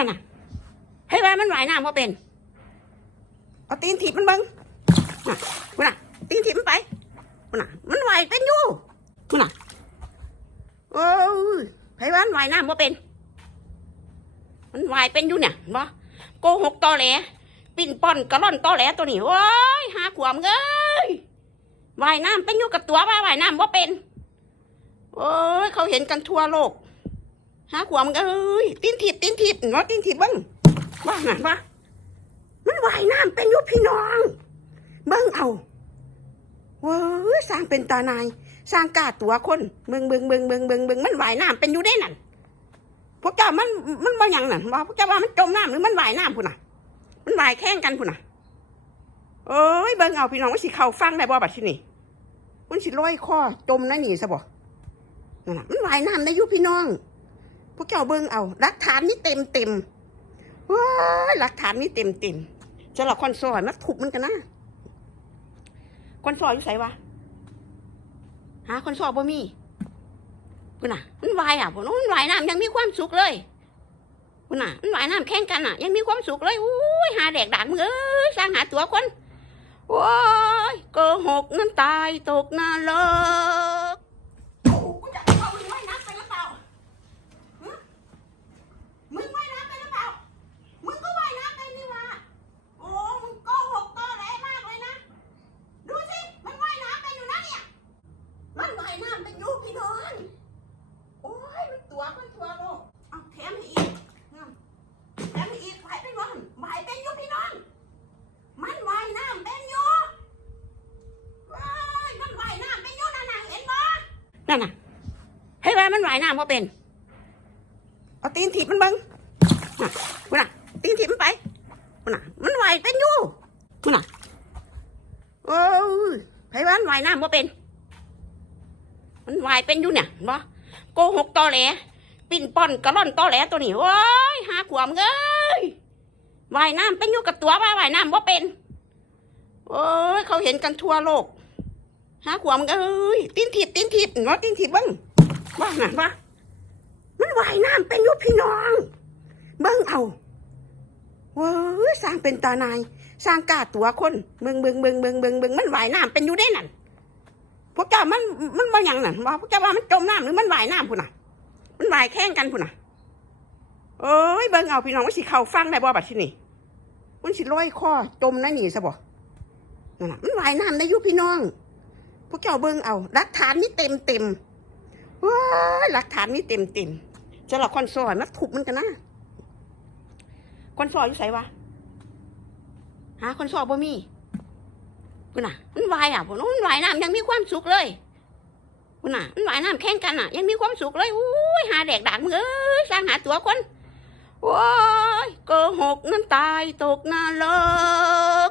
นั่นน่ะให้ว่ามันว่ายน้ำว่าเป็นเอาตีนถีบมันเบิ้งน่ะคุณน่ะ ตีนถีบมันไปคุณน่ะ มันว่ายเป็นอยู่คุณน่ะโอ้ยให้ว่ามันว่ายน้ำว่าเป็น มันว่ายเป็นอยู่เนี่ยเห็นบ่โกหกตอแหลปิ่นป่อนกระล่อนตอแหลตัวนี้โอ้ยหาขวามเอ้ยว่ายน้ำเป็นอยู่กับตัวว่าว่ายน้ำว่าเป็นโอ้ยเขาเห็นกันทั่วโลก หาขวามเอ้ยตีนถีบตีนถีบเนาะตีนถีบเบิ้งว่าน่ะว่ามันว่ายน้ำเป็นยุพี่น้อง เบิ้งเอาเว้ยสร้างเป็นตานาย สร้างกาตัวคนเบิ้งเบิ้งเบิ้งเบิ้งเบิ้งเบิ้งมันว่ายน้ำเป็นอยู่ได้นั่นพวกเจ้ามันมันบ่ยังนั่นว่าพวกเจ้าว่ามันจมน้ำหรือมันว่ายน้ำพุ่นน่ะ มันว่ายแข่งกันพุ่นน่ะเอ้ยเบิ้งเอาพี่น้องว่าสิเข้าฟังได้บ่บัดทีนี้มันสิลอยคอจมนั่นนี่ซะบ่นั่นน่ะมันว่ายน้ำได้อยู่พี่น้อง พวกเจ้าเบิ่งเอาหลักฐานนี่เต็มเต็มว้าหลักฐานนี่เต็มเต็มจะหลอกคอนซอยมาถูกมันกันนะคอนซอยอยู่ไสวะหาคอนซอยบ่มีกูน่ะมันวายอะผมมันวายน้ำยังมีความสุขเลยกูน่ะมันวายน้ำแข่งกันอะ ยังมีความสุขเลยอุ้ยหาแดกดักมึงเอ้ยสร้างหาตัวคนโอ้ยโกหกนั้นตายตกนรก โอ้กูจะเอามึงว่ายน้ำไปหรือเปล่าฮะมึงว่ายน้ำไปหรือเปล่า มึงก็ว่ายน้ำไปนี่หว่าโอ้ มึงโกหกตอแหลมากเลยนะ ดูสิ มันว่ายน้ำไปอยู่นะเนี่ย มันว่ายน้ำไปอยู่พี่น้อง โอ้ย มันตัวมันตัวโลกเอาแถมให้อีกอืมแถมให้อีกไหวเป็นวันไหวเป็นอยู่พี่น้อง มันว่ายน้ำเป็นอยู่ว้ายมันว่ายน้ำเป็นอยู่นั่นน่ะเห็นบ่นั่นน่ะให้ว่ามันว่ายน้ำว่าเป็น เอาตีนถีบมันเบิ้งน่ะคุณน่ะ ตีนถีบมันไปคุณน่ะ มันว่ายเป็นอยู่คุณน่ะ โอ้ยให้ว่ามันว่ายน้ำว่าเป็น มันวายเป็นอยู่เนี่ยบ่โกหกตอแหลปิ่นป่อนกระล่อนตอแหลตัวนี้โอ้ยหาขวามเอ้ยว่ายน้ำเป็นอยู่กับตัวว่าว่ายน้ำว่าเป็นโอ้ยเขาเห็นกันทั่วโลกหาขวามเอ้ยตีนถีบตีนถีบเนาะตีนถีบเบิ้งว่าน่ะว่ามันว่ายน้ำเป็นอยุพี่น้องเบิ้งเอาเว้ยสร้างเป็นตานาย สร้างกาตัวคนเบิ้งเบิ้งเบิ้งเบิ้งเบิ้งเบิ้งมันว่ายน้ำเป็นอยู่ได้นั่น วกเจ้ามันมันบ่หยังนั่นว่าพวกเจ้าว่ามันจมน้ำหรือมันว่ายน้ำพุ่นน่ะ มันว่ายแข่งกันพุ่นน่ะเอ้ยเบิ้งเอาพี่น้องว่าสิเข้าฟังได้บ่บัดทีนี้มันสิลอยคอจมนั่นนี่ซะบ่นั่นน่ะมันว่ายน้ำได้อยู่พี่น้อง พวกเจ้าเบิ่งเอาหลักฐานนี่เต็มเต็มว้ายหลักฐานนี่เต็มเต็มจะหลอกคอนซอยมาถูกมันกันนะคอนซอยอยู่ไสวะหาคอนซอยบ่มี คุณน่ะมันวายอะผมมันวายน้ำยังมีความสุขเลยคุณน่ะมันวายน้ำแข่งกันอะ ยังมีความสุขเลยอุ้ยหาแดกดักมึงเอ้ยสร้างหาตัวคนโอ้ยโกหกนั้นตายตกนรก